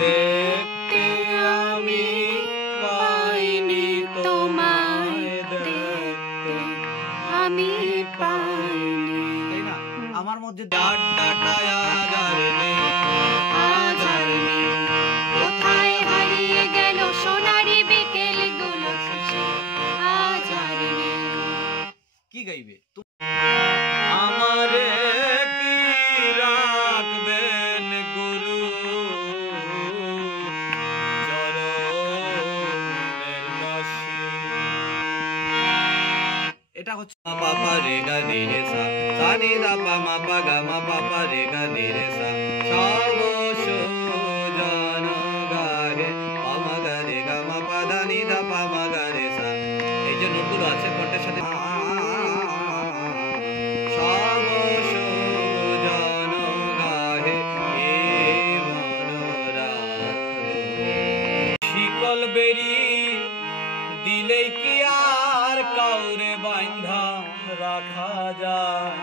দেখতে আমি পাইনি তোমায়, দেখতে আমি পাইনি। তাই না? আমার মধ্যে আড্ডাটায় আজ আর নেই, আজ আর নেই। কোথায় হারিয়ে গেল সোনারি বিকেলগুলো, আজ আর নেই। কি গাইবে? আমারে কি রাখবেন গুরু চরণের পাশে। এটা হচ্ছে পাপা রে গা নি রে সা, সা নি দা পা মা পা গা মা পাপা রে গা নি রে সা। সব সুজন গাহে পা মা গা রে গা মা পা দা নি দা পা মা গা রে সা। এই যে নোটগুলো আছে কণ্ঠের সাথে সব সুজন গাহে এ মনোরাগ। শিকল বেরি দিলেই কি আর কাউরে বাঁধা রাখা যায়?